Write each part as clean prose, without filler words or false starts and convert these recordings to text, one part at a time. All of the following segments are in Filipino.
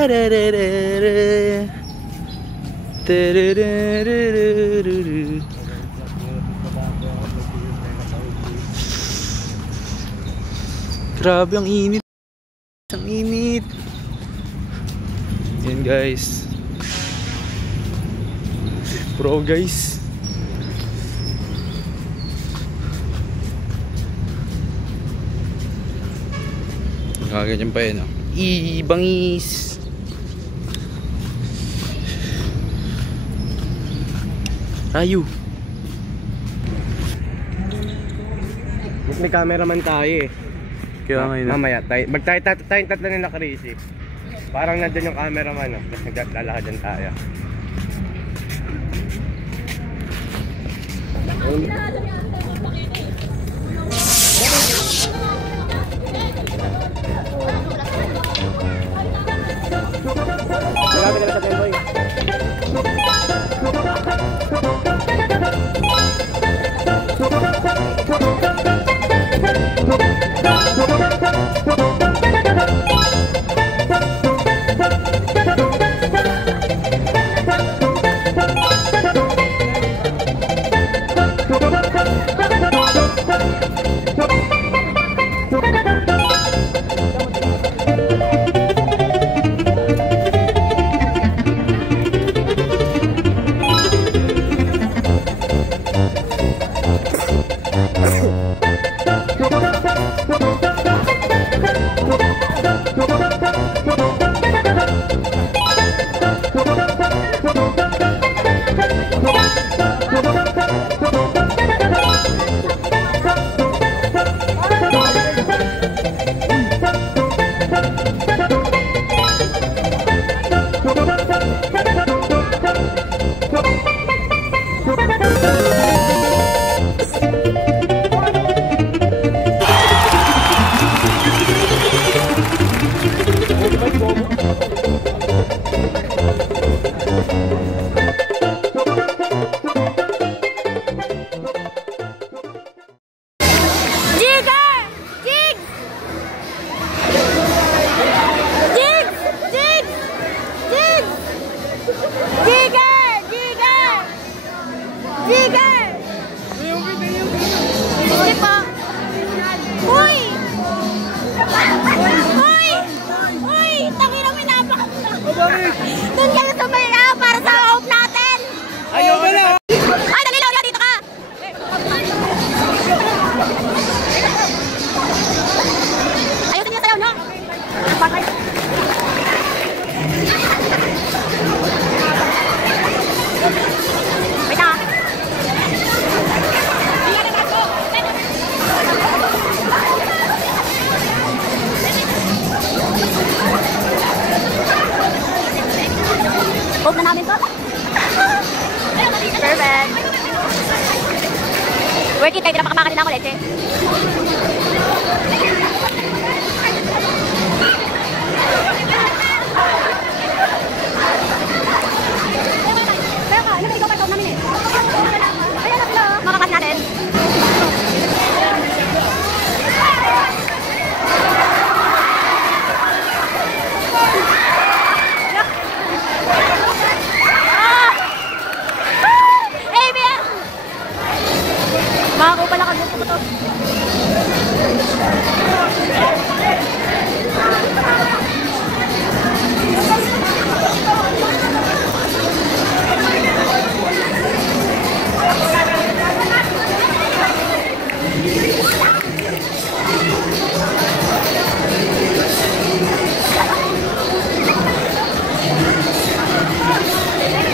Grabe ang init. Ang init. Yan guys. Bro guys. Ganyan pa yun. Bangis. Rayo. May cameraman tayo eh. Kaya ngayon. Mamaya tayong tatlo nila crazy. Parang nandun yung cameraman, no? Tapos naglalakad dyan tayo. Grabe na sa tempo eh. Doon kayo sa may para sa off natin. Ayaw ka na. Ay, dali lang, dito ka. Ayusin niyo sayaw, no? Wait na. Huwag na namin to. Perfect. Work it, kahit napakamakan nila ako, leche. Pero ka, ano ba ikaw pa namin eh? Ayan na sila, makakas natin. Makakuha pala ka gusto ko to.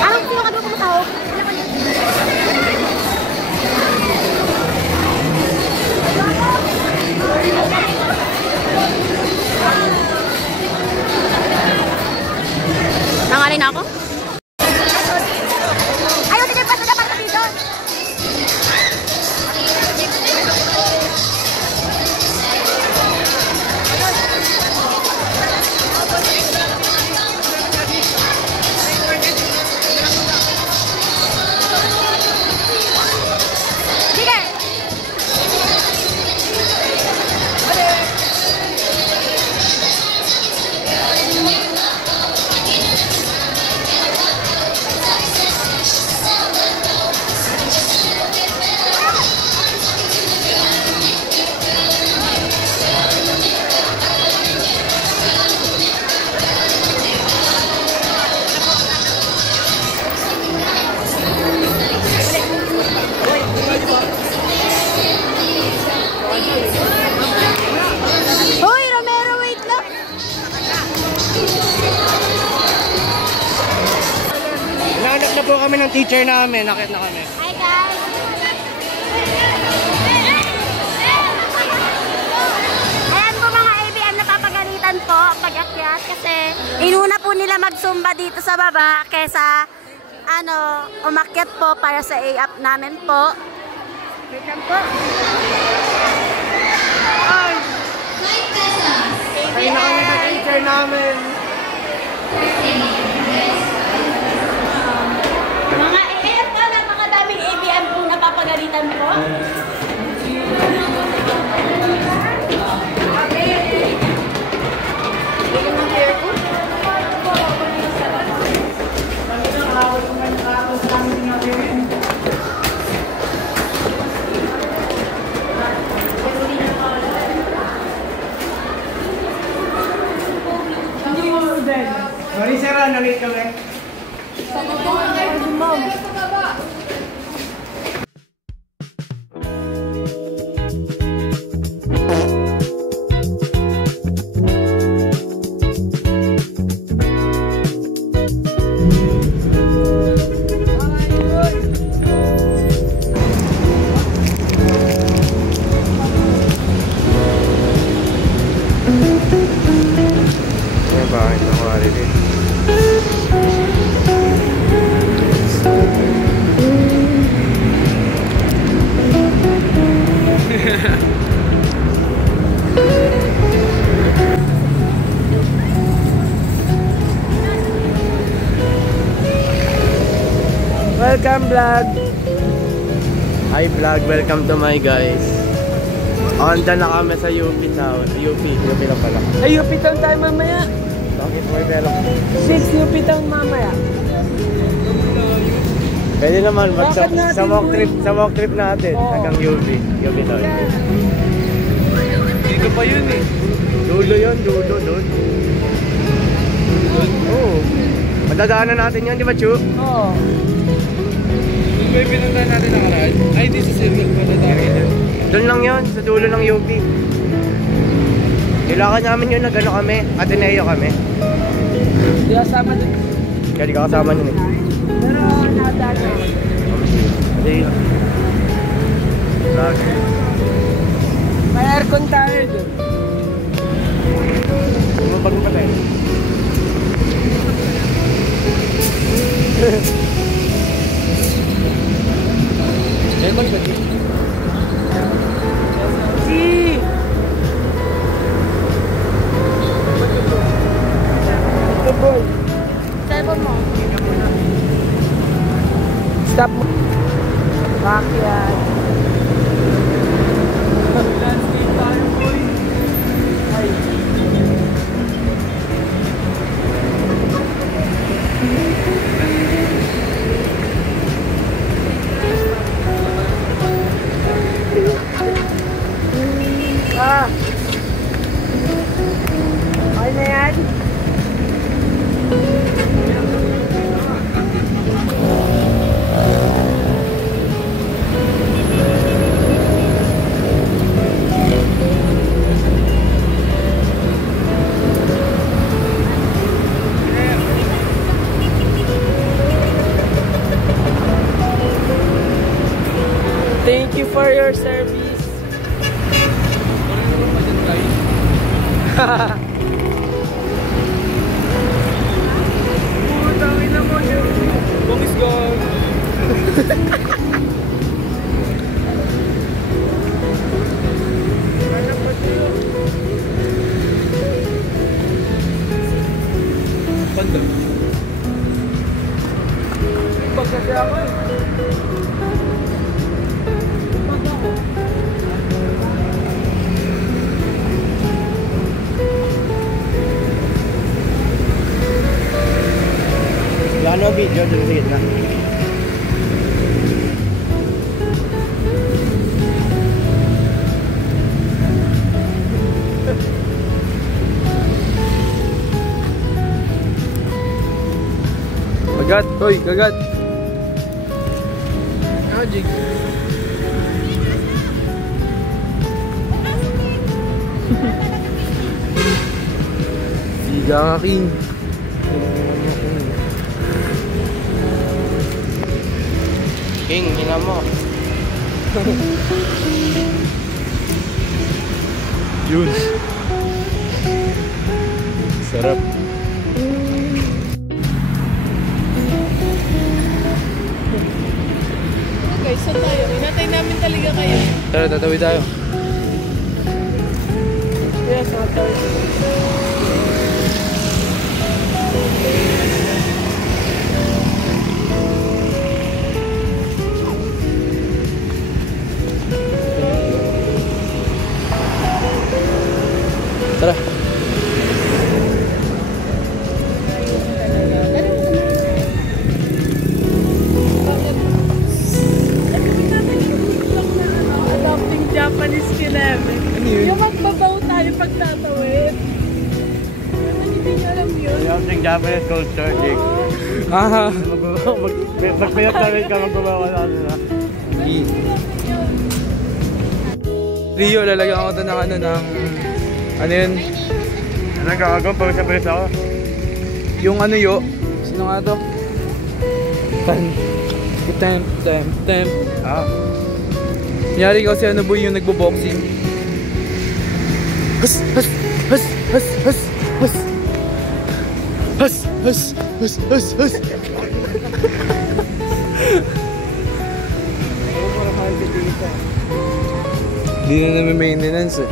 Anong gusto ka doon pumunta ho? Nangalay na ako? Ayaw, sige, paso na para dito. Sige. kami ng teacher namin. Nakit na kami. Hi guys! Ayan po mga ABM, napapagalitan po pag-akyat kasi inuna po nila mag-zumba dito sa baba kesa umakyat po para sa A-up namin po. Wait lang po. Ay! Ay na kami ng teacher namin. Mga ABM po, napakadaming ABM po napapagalitan po. Sorry sir, nalate kami. Bakit nawari din? Welcome vlog! Hi vlog, welcome to my guys. Onda na kami sa UP town. UP lang pala. Ay, UP Town tayo mamaya. Bakit may pero? 6 UP Town mamaya. Pwede naman Bakit natin sa walk trip natin hanggang UP town. Dito pa yun eh. Dulo yun, dulo doon. Oo. Madadaanan natin yun, di ba Chu? Oo. Yung ba yung pinunta natin nakaraan? Ay, di sa circle pa na tayo. Doon lang yun, sa dulo ng UP. Kailangan namin yun na gano'n kami, Ateneo kami. Di kasama dun. Kaya di ka kasama yun eh. Pero nadaan. Hindi. Vlog. May aircon tayo dun. Bumabag mo pa tayo. Lemon ba dito? Si! Ito boy. Cellphone mo. Stop mo. Backyard. Landscape tayo boy. Ay. Okay na yan? Thank you for your service. Putangin na mo yun. Bongis gone. Panda. Pag kasi ako eh. Pag ako. Plano video, dun sa gitna. Kagat, oy, kagat. Jig. Siga ka, King. King, ina mo. Yun. Sarap. Guys, saan tayo? Inatay namin talaga kayo. Tara, tatawid tayo. Yes, tayo. Tara. Adopting Japanese kineme. Yung magbabaw tayo pag tatawid. Hindi nyo alam yun. Yung Japanese culture, Jake. Aha. Magpayat na rin ka, magbabawa na ano na. Rio, lalagyan ko ito ng ano, ng... Ano yun? Anong gagawin? Pag-sabalis ako? Yung ano yo? Sino nga to? Tem. Ah. Nyari kasi ano boy yung nagbo-boxing. Hus. Hindi na namin maintenance eh.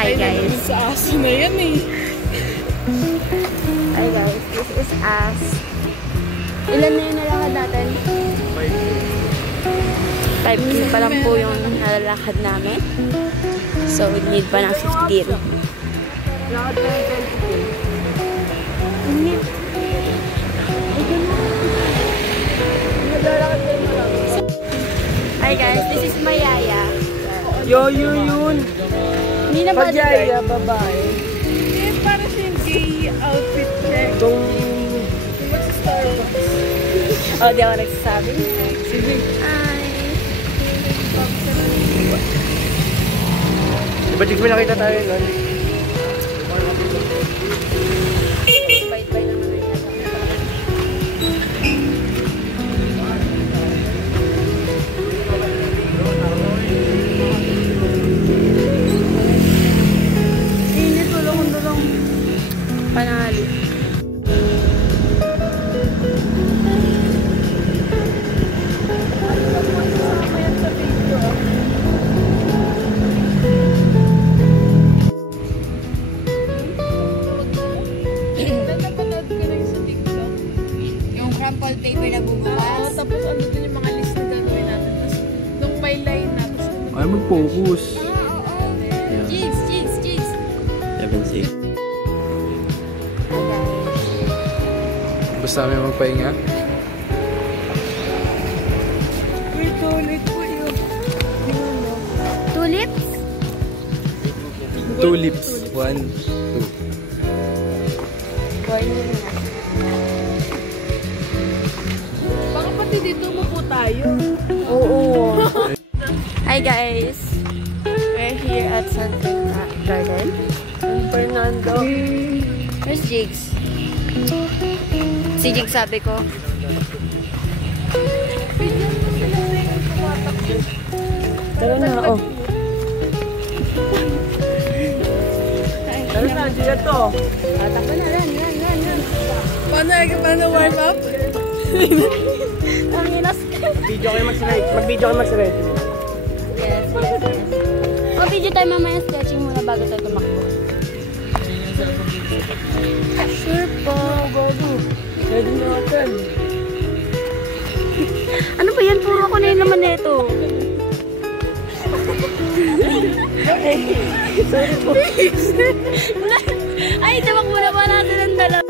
Hi guys. Sa aso na yan eh. Hi guys, this is us. Ilan na yung nalakad natin? 5K pa lang po yung nalalakad namin. So we need pa ng 15. Hi guys, this is Mayaya. Yun. Hindi na ba Pajaya, babae. Eh, para siyang gay outfit check. Itong... Starbucks. Oh, di ako nagsasabi. Sige. Hi. Diba, Jake, may nakita tayo nun? Bye-bye naman na yata. Init, tulong panali. Yung crumpled paper na Oo, bumukas. tapos ano dun yung mga list na gagawin natin. Tapos nung may line na, tapos Ay, mag-focus. Jigs. 7-6. Basta kami magpahinga. wait, ulit po yun. Tulips? Tulips. 1, 2. Baka pati dito mo po tayo. Oo. Hi guys. We're here at Santa Garden. San Fernando. Where's Jigs? Si Jigs sabi ko. Bigyan mo sila na yung tumatakbo. Tara na, oh. Tara na, dito to. Tatakbo na, run. Paano warm up? Ang inas. Mag-video kayo mag-ready. Yes. O, video tayo mamaya, stretching muna bago tayo tumakbo. Sure po. Ready na natin. Ano ba yan? Puro ako na yung laman nito. Sorry po. Ay, tabak muna pa natin ang dalawa.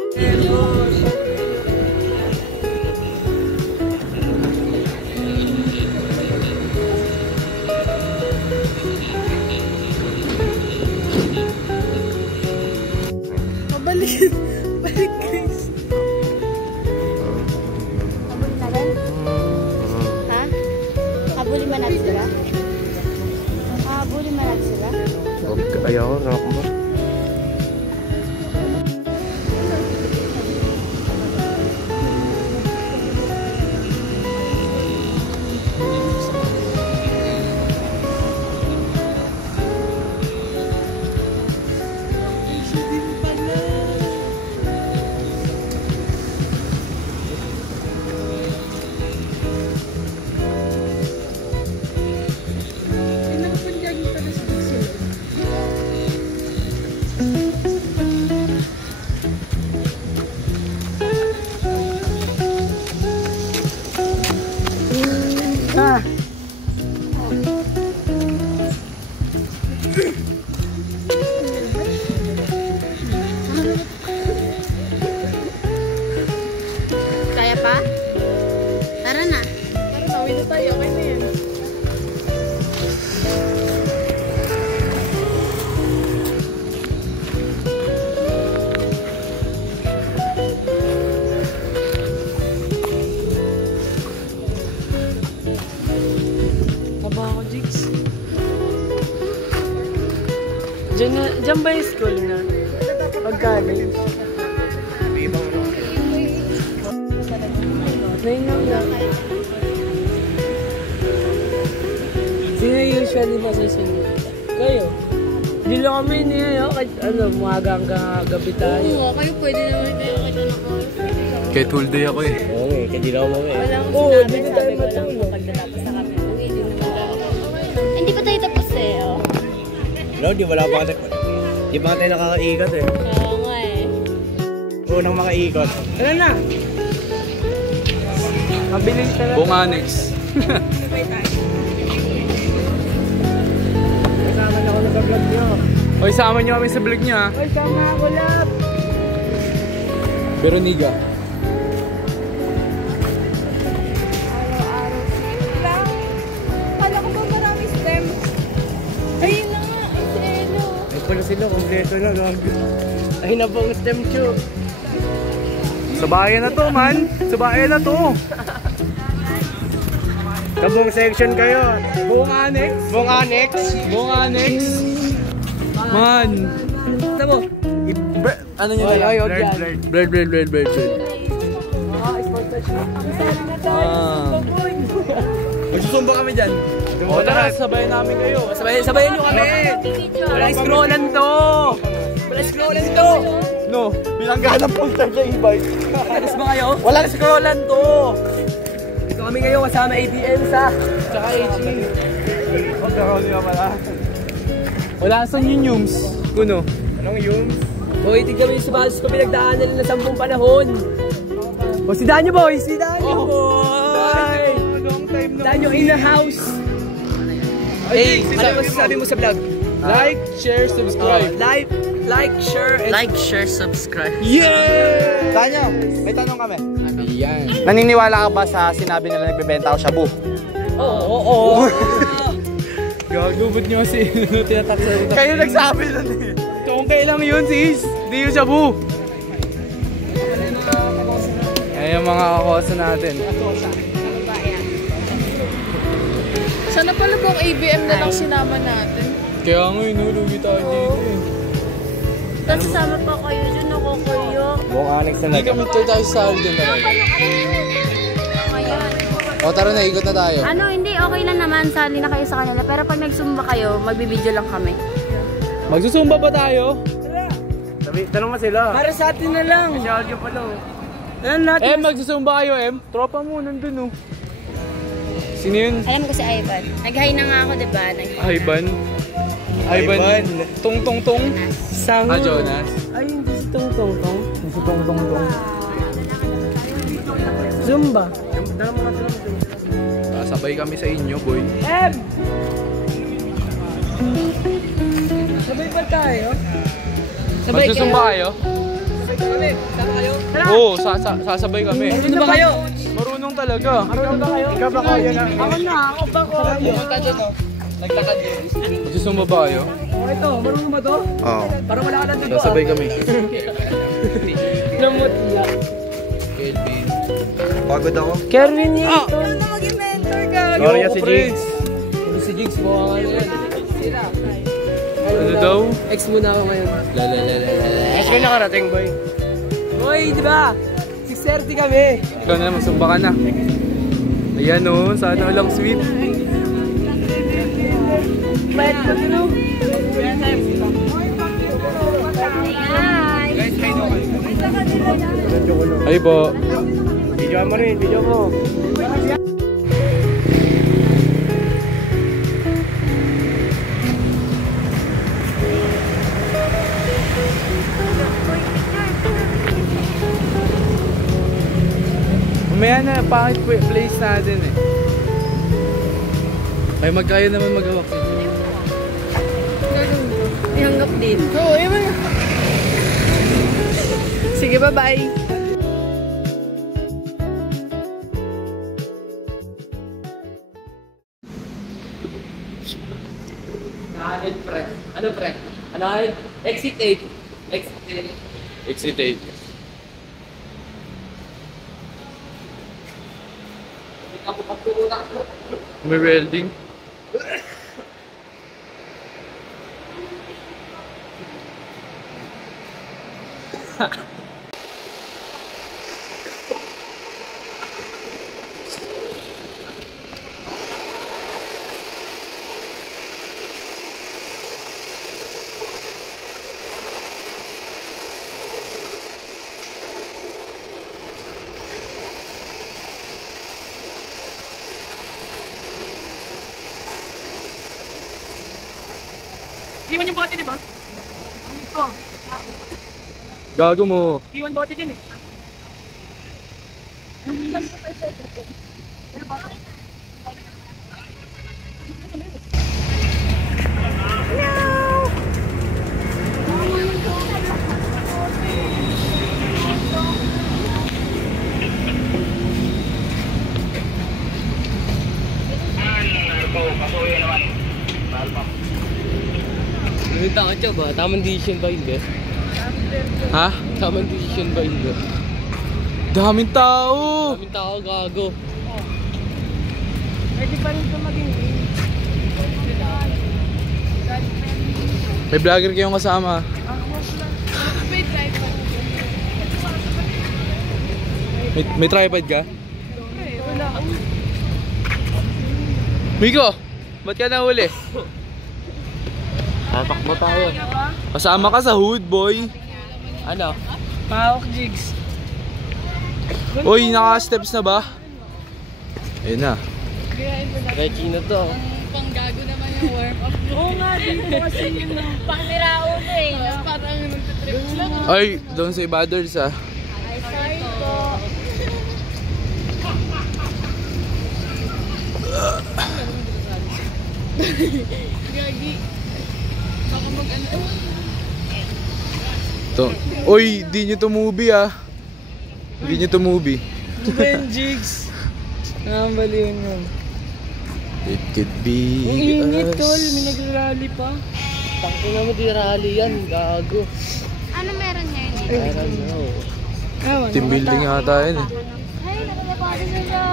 Balik guys. Habulin na rin? Ha? Habulin ba natin sila? Ayaw, rock mo. Kaya pa? Tara na. Uwi na tayo, okay na yan. Taba ako, Jigs. Diyan ba yung school na? Pag-college? Naingaw na. Sino usually masusunod? Kayo? Hindi lang kami niya, kahit umaga hanggang gabi tayo. Oo, kayo pwede naman kayo kita na po. Kaya tool day ako eh. Oo eh, kaya di lang ako eh. Wala akong Oo, sinabi, dito sabi tayo ko lang matulog. pagkatapos na kami. Uwi din naman ako. Hindi pa tayo tapos eh. Oh. No, wala pa kasi. Di ba tayo nakakaikot eh. Oo nga eh. Unang makaikot. Ano na? Mabilis ka na. Buong annex. Kasama na ako sa vlog nyo. Oy, sama nyo kami sa vlog nyo ha. Ay, sama ako lap. Veroniga. Araw-araw sila. Kala ko ba marami stem? Ayun na nga, ay si Elo. Ay pala sila, kompleto na. Ay na pong stem chew. Sabayan na to, man. Sabayan na to. Kabong section kayo. Buong annex. Buong annex. Buong annex. Man. Tama mo? Ano nyo Ay, na lang? blurred, blurred. Blurred. Sport touch na. Magsusumba kami dyan. O tara, sabayan namin kayo. Sabayan nyo kami. Walang scrollan to. Walang scrollan to. No, bilanggaan ng poster sa e-bike. Tagas ba kayo? Walang scrollan to. Dito kami ngayon kasama ATM sa Tsaka AG. Huwag ka nila pala. Wala saan yung yums. Kuno. Anong yums? Boy, tignan mo yung subalos ko pinagdaanan na 10 panahon. O, si Danyo boy! Si Danyo boy! Long time na. Danyo in the house! Hey, ano masasabi mo sa vlog? Like, share, subscribe. Like, share, and... subscribe. Yeah! Tanyo, may tanong kami. Yan. Naniniwala ka ba sa sinabi nila nagbebenta ako shabu? Oo. Gagubot nyo kasi tinataksa. Kayo nagsabi nun eh. Kung kailang yun sis, di yung shabu. Ay yung mga kakosa natin. Sana pala bang ABM na lang sinama natin? Kaya ngayon, nulugi tayo dito eh. Tapos sama pa kayo dyan, ako kayo. Buong annex na Hindi kami tayo sa din na rin. O tara na, ikot na tayo. Ano, hindi, okay lang naman. Sali na kayo sa kanila. Pero pag nagsumba kayo, magbibideo lang kami. Magsusumba ba tayo? Tanong mo sila. Para sa atin na lang. Masyadyo pala. Yan natin. Magsusumba kayo, Tropa mo, nandun oh. Sino yun? Alam ko si Ivan. Nag-hi na nga ako, diba? Ivan. Tong. Sango. Jonas. Ay, hindi si Tong Tong Tong. Hindi si Tong Tong Tong. Zumba. Sabay kami sa inyo, boy. Em! Sabay pa tayo? Magsusumba kayo? Sabay kami. Sama kayo? Oo, sasabay kami. Ano ba kayo? Marunong talaga. Marunong ba kayo? Ikaw ba kayo na? Ako na, ako ba ko? Magsusumba ba kayo? Ito, marunong ba to? Oo. Parang wala ka na dito. Sasabay kami. Namot lang. Kelvin. Pagod ako. Kerwin yun. Ano na maging mentor ka? Gloria si Jigs. Si Jigs mo ang ano yan. Ano daw? Ex muna ako ngayon. Ex mo nakarating, boy. Boy, di ba? 6:30 kami. Ikaw na, magsumba ka na. Ayan o, sana walang sweet. Bayad ko dito. Ay po. Video mo rin, video mo. Mamaya na, pangit place natin eh. Ay, magkaya naman mag-hawak sa inyo. Ihanggap din. Oo, ewan. Sige, bye-bye. Nahanit, pre. Ano, pre? Ano, exit 8. Exit 8. Exit 8. Ako pagtulong ako. May welding. Iwan yung bote, di ba? Oh, Gago mo. iwan bote din eh. Ngunita ka siya ba? Tamang decision ba hindi? Ha? Tamang decision ba hindi? Daming tao! Tamang tao gago. Pwede pa rin ito maging May vlogger kayong kasama. wait, guys. May tripod ka? Wala akong Miko! Ba't ka nahuli? Tatakbo tayo. Kasama ka sa hood, boy. Ano? Pahawak jigs. Uy, naka-steps na ba? Ayun na. Rechi na to. panggago naman yung warm-up. Oo nga, dito kasi yun lang. Pangnirao na eh. Parang nagtitrip lang. Ay, doon sa Ibaders ah. Ay, sorry po. Gagi. Baka mag-ano. To. Uy, di nyo to movie ah. Di nyo to movie. Ben jigs. Baliw yun. It could be Ang init us. tol, may nagrally pa. Tangin na mo di rally yan, gago. Ano meron ngayon eh? I don't know. Team building yata yun eh. Ay, nakapapagod na siya.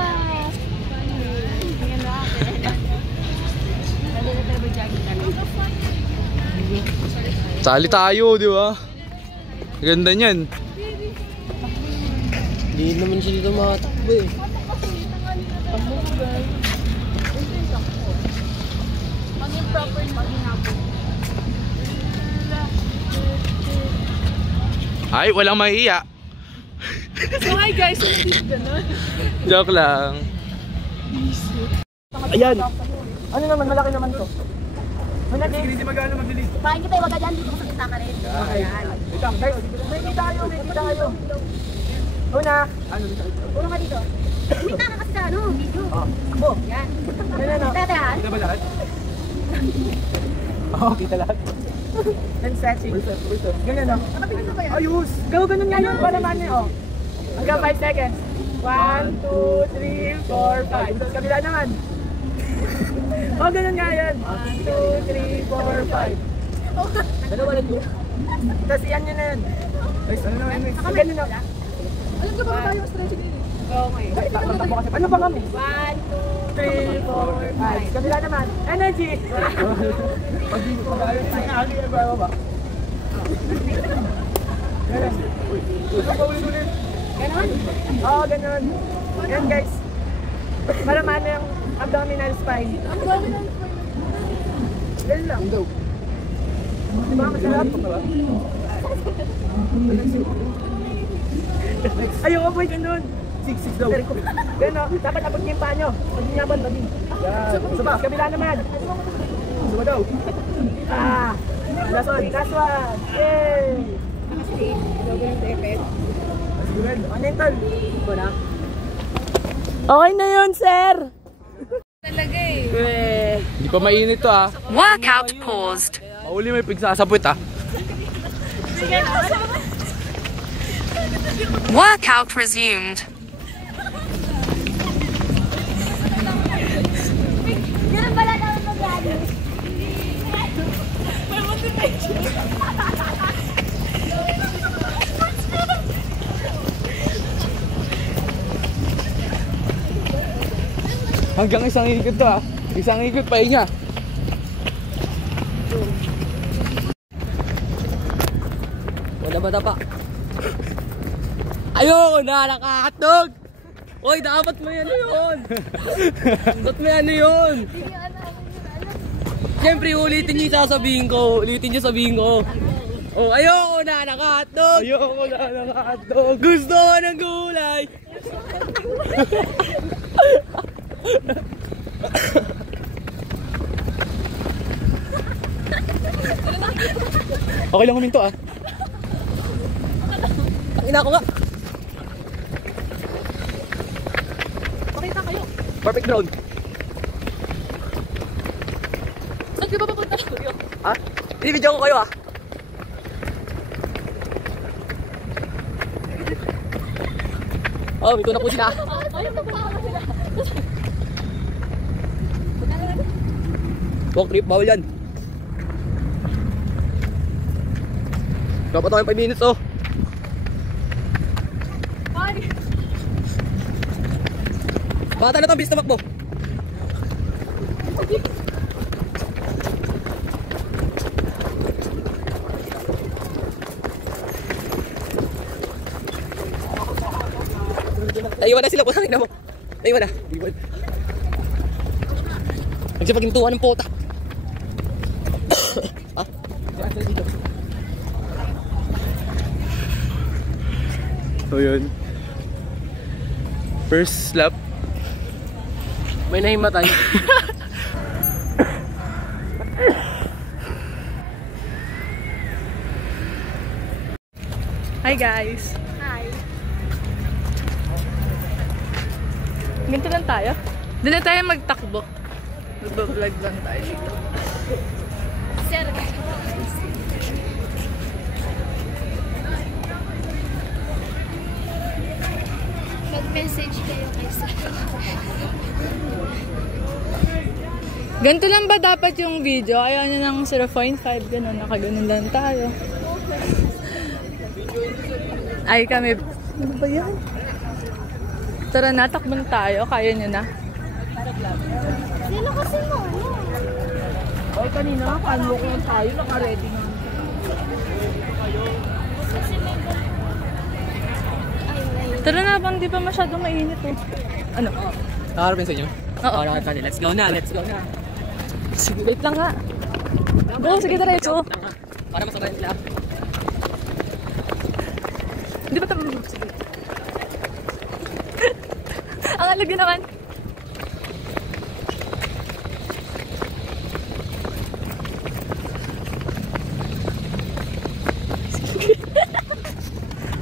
Tingnan mo ako. Nalila tayo ba jogging ka na? Sali tayo, di ba? Ganda niyan. Di naman sila tumatakbo eh. Maging proper na ginagawa. Ay, walang maiiyak. So hi guys, nandito ka na. Joke lang. Ayan! Ano naman, malaki naman to. Hindi magano mag-delete. Pahin kita, wag ka dyan, dito ka sa kita ka rin. May kita kayo. Una! Ulo ka dito. Kita ka kasi sa ano, video. Ako! Yan. Ano? Tetehan. Kita ba lahat? Oo, kita lahat. And stretching. Ganyan o. Ayos! Gawa ganun nga yun pa naman eh o. Hanggang 5 seconds. 1, 2, 3, 4, 5. Tapos kabila naman. O, ganun nga yan. 1, 2, 3, 4, 5. Dalawa lang yun. Tapos iyan nyo na yun. Ay, ano naman yun? Ganun o. Alam ko ba tayo stretching din eh? Okay. Ano ba kami? 1, 2, 3, 4, 5. Kabila naman. Energy! Ganon? Oo, ganon. Yan guys. Para maano yung abdominal spine. Abdominal spine. Yan lang. Diba masarap? Ayoko po yun nun. 6 daw. Gano'n, dapat abot niyo yung paa nyo. Pag niyo abot, babi. Yan. Kabila naman. Suba daw. Last one. Yay! Ano yung tol? Okay na yun, sir! Talaga eh. Hindi pa mainit to ah. Workout paused. Mauli may pigsasapit ah. Workout resumed. Ganun pala naman mag-ano. Hanggang isang ikot to ah. Isang ikot pahinga. Wala ba pa? Ayoko na, nakakatog! Oy, dapat may ano yun! Dapat may ano yun! Siyempre, ulitin niyo sasabihin ko. Oh, ayoko na, nakakatog! Ayoko na nakatog. Gusto ko ng gulay! Okay lang huminto ah. Ina ko nga! Pakita kayo. Perfect drone! Saan kayo ba papunta studio? Ha? Binibidyo ko kayo ah! Oh, ito na po sila! Ayaw na ba sila? Walk trip, bawal yan! Dapat ako yung 5 minutes oh! Bata na to, bilis na makbo! Naiwan na sila po, tangina mo! Naiwan na! Nagsipagintuan ng pota! Ha? So yun. First lap. May nahimatay. Hi guys. Hi. Ganito lang tayo. Doon na tayo magtakbo. Mag-vlog lang tayo dito. Sir. Mag-message kayo kay Sir. Ganito lang ba dapat yung video? Ayaw nyo ng 0.5, gano'n. Nakaganon lang tayo. Ay kami. Ano ba yan? Tara na, takbo na tayo. Kaya nyo na. Sino kasi mo? Okay, kanina nga, paano ko lang tayo, naka-ready na. Tara na, bang di pa masyadong mainit eh. Ano? Nakaharapin sa inyo? Oo. Let's go na, let's go na. Sige, wait lang nga. Go, sige, diretso. Para masabayan sila. Hindi ba tayo? Sige. Ang alag yun naman.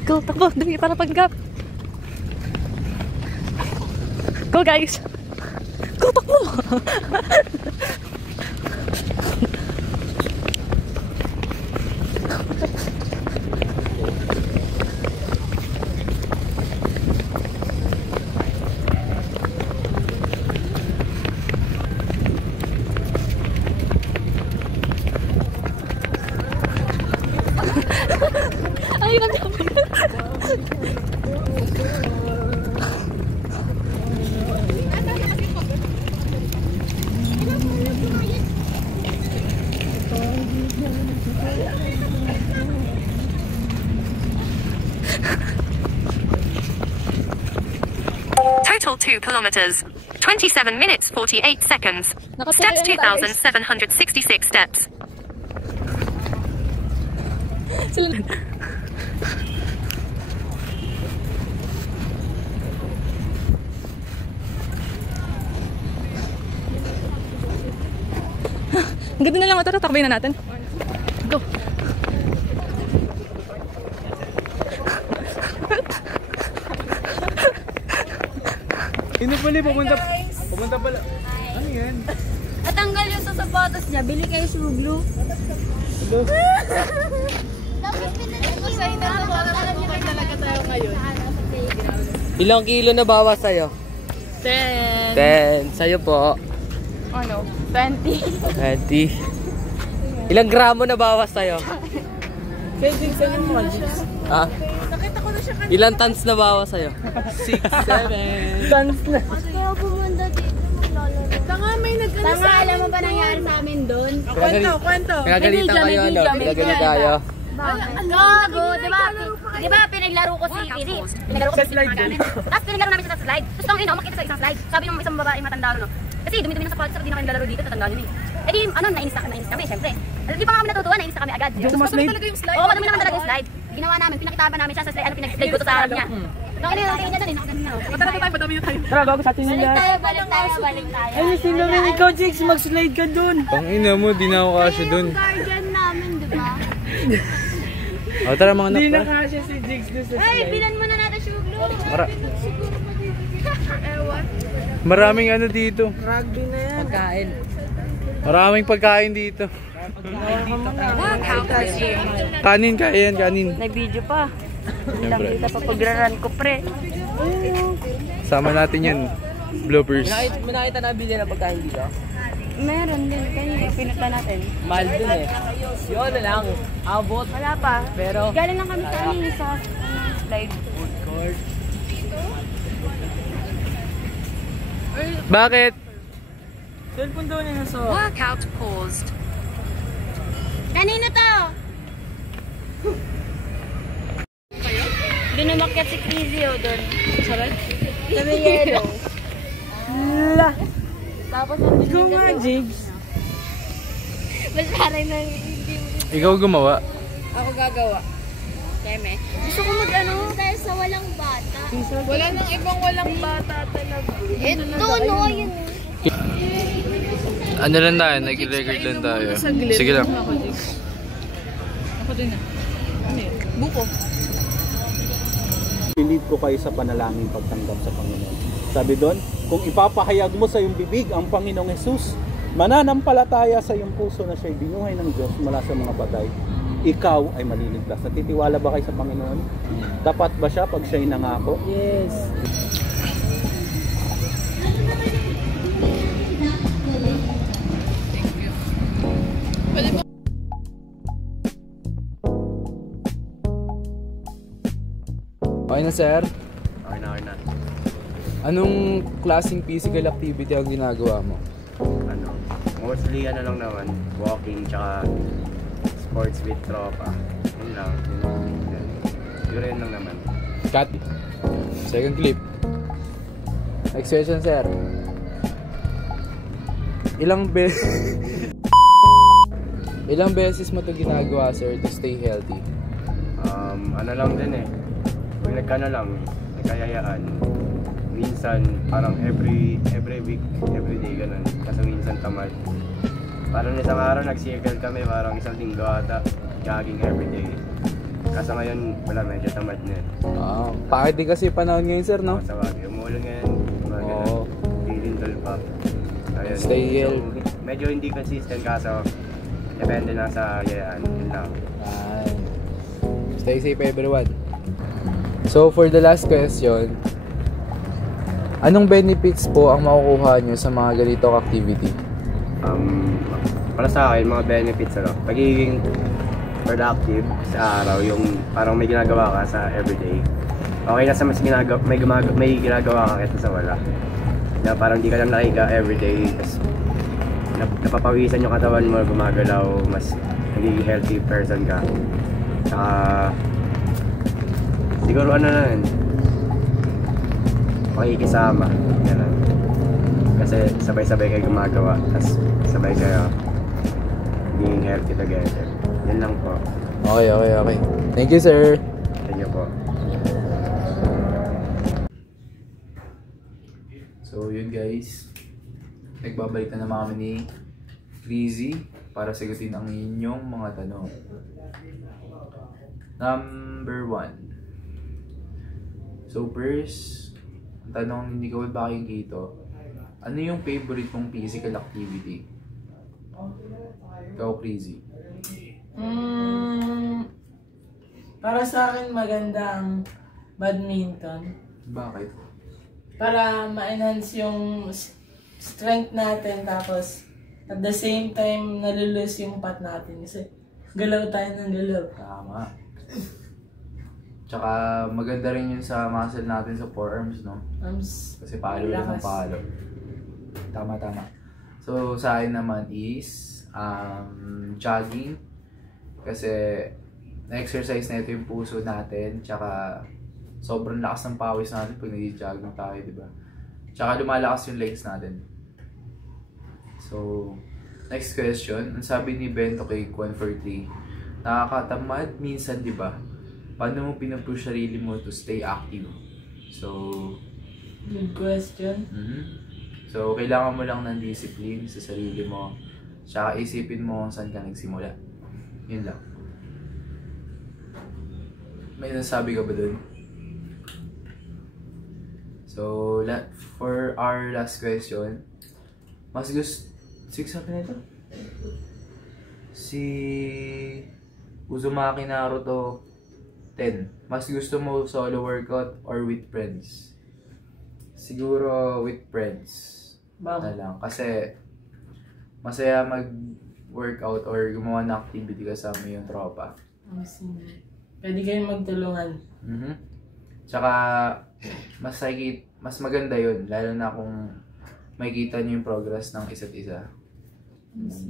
Go, takbo. Dumi para panggap. Go, guys. Go, takbo. Ay, Total 2 kilometers. 27 minutes 48 seconds. Steps 2,766 steps. Ang ganda na lang. Tara, takbay na natin. Go. Ino pala, pupunta pala. Ano yan? Natanggal yung sa sapatos niya. Bili kayo shoe glue. Ilang kilo na bawas sa'yo? 10. 10. Sa'yo po? Ano? 20. 20. Ilang gramo na bawas sa'yo? Kaya Jigs, saan yung mga Jigs? Ah? Ilang tons na bawas sa'yo? 6, 7. Tons na. Kaya pumunta dito. Tanga, may nagkano Tanga, alam mo ba nangyari sa amin doon? Kwento. Pinagalitan kayo, ano? Pinagalit tayo. Gago, di ba pinaglaro ko si Pizzy? Pinaglaro ko si Pizzy mga gamit. Tapos pinaglaro namin siya sa slide. Tapos nung ina, umakita sa isang slide. Sabi ng isang babaeng matanda no. Kasi dumi-dumi na sa sapatos, di na kami lalaro dito, tatanda yun eh. Eh di, ano, nainis kami, syempre. Di pa nga kami natutuwa, nainis kami agad. Yung slide? Oo, madumi naman talaga yung slide. Ginawa namin, pinakitaban namin siya sa slide, ano pinag-slide ko to sa harap niya. Nung ina, nakita niya doon, nakaganda na. Tara, gago sa atin yung lahat. Balik tayo. Ay, sino rin ikaw, Jigs? Mag-slide ka dun. Pang ina mo, di na ako kasya dun. Guardian namin, di ba? O tara mga anak. Hindi na kasya si Jigs dun sa Ay, slide. bilan mo na natin shoe glue. Maraming ano dito. Rugby na yan. Pagkain. Maraming pagkain dito. Workout resumed. Kanin, kaya yan, kanin. Nag-video pa. Siyempre. Kita pa pagraran ko, pre. Sama natin yan. Bloopers. May nakita na bili na pagkain dito? Meron din. Kanina, pinunta natin. Mahal dun eh. Yun na lang. Abot. Wala pa. Pero, Galing lang kami sa amin sa slide. Bakit? Cellphone daw niya nasa... Workout paused. Kanino to? Doon umakyat si Crazy o doon. Sarap? Sabi yellow. La! Tapos Ikaw nga, Jigs. masaray na hindi mo. Ikaw gumawa? Ako gagawa. Keme. Gusto ko mag-ano dahil sa walang bata. Wala nang ibang walang bata talaga. Ito, no, yun. Ano lang tayo? Nag-record lang tayo. Sige lang. Ako din na. Ano yun? Buko. Believe ko kayo sa panalangin pagtanggap sa Panginoon. Sabi doon, kung ipapahayag mo sa iyong bibig ang Panginoong Hesus, mananampalataya sa iyong puso na siya'y binuhay ng Diyos mula sa mga patay, ikaw ay maliligtas. Natitiwala ba kayo sa Panginoon? Dapat ba siya pag siya'y nangako? Yes. Okay na, sir? Okay na. Anong klaseng physical activity ang ginagawa mo? Ano, mostly ano lang naman, walking tsaka sports with tropa. Yun lang. Yun lang naman. Cut. Second clip. Next question, sir. Ilang beses mo ito ginagawa, sir, to stay healthy? Ano lang din eh. Kung nagkayayaan. Minsan, parang every week, every day, ganun. Kasi minsan tamad. Parang isang araw nag-circle kami, parang isang linggo ata, jogging everyday. Kaso ngayon, wala, medyo tamad na eh. Pakit din kasi panahon ngayon, sir, no? Sa bagay, umuulan ngayon, mga ganun. Lilindol pa. Ayun. Stay healthy. So, medyo hindi consistent kaso, depende na sa yayaan. Yun lang. Stay safe, everyone. So, for the last question, anong benefits po ang makukuha nyo sa mga ganitong activity? Para sa akin, mga benefits, pagiging productive sa araw, yung parang may ginagawa ka sa everyday. Okay na sa mas may ginagawa ka kaysa sa wala. Na parang di ka lang nakiga everyday, tapos napapawisan yung katawan mo, gumagalaw, mas nagiging healthy person ka. siguro ano na yun, makikisama, gano'n. Kasi sabay-sabay kayo gumagawa, tapos sabay kayo being healthy together. Yan lang po. Okay. Thank you, sir. Thank you po. So, yun guys. Nagbabalik na naman kami ni Crazy para sagutin ang inyong mga tanong. Number 1. So, first, ang tanong ni Nicole Bakingito, ano yung favorite mong physical activity? Ikaw, Crazy. Para sa akin maganda ang badminton. Bakit? Para ma-enhance yung strength natin, tapos at the same time nalulus yung pat natin kasi galaw tayo ng galaw. Tama. Tsaka maganda rin yun sa muscle natin sa forearms, no? Kasi palo lang ang palo. Tama. So sa akin naman is jogging. Kasi na-exercise na ito yung puso natin. Tsaka sobrang lakas ng pawis natin pag nag-jogging tayo, di ba? Tsaka lumalakas yung legs natin. So, next question. Ang sabi ni Bento kay 143, nakakatamad minsan, di ba? Paano mo pinupush sarili mo to stay active? So, good question. So, kailangan mo lang ng discipline sa sarili mo. Tsaka isipin mo kung saan ka nagsimula. Yun lang. May nasabi ka ba dun? So, for our last question, mas gusto... Sabi na ito? Si Uzumaki Naruto 10. Mas gusto mo solo workout or with friends? Siguro with friends. Na lang. Kasi masaya mag-workout or gumawa ng activity kasama yung tropa. Pwede kayong magtulungan. Tsaka mas maganda yun, lalo na kung makikita nyo yung progress ng isa't isa.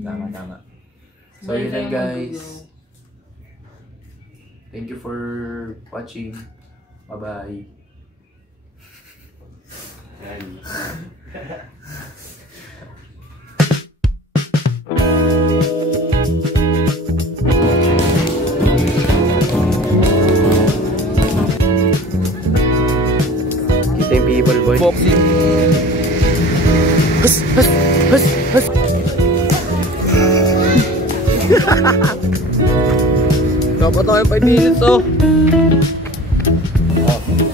Tama. So yun lang guys. Thank you for watching. Bye-bye. Kita yung people, boy. Boxing. Hus. Dapat tayo 5 minutes, oh.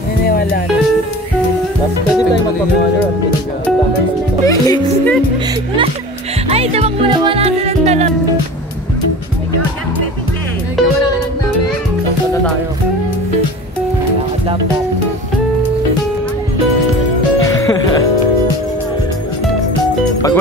Naniniwala na. Pwede tayo magpapicture at Ay, damang mo naman natin ang dalang. Nagkawala ka lang namin. Saan na tayo? Laptop. Pag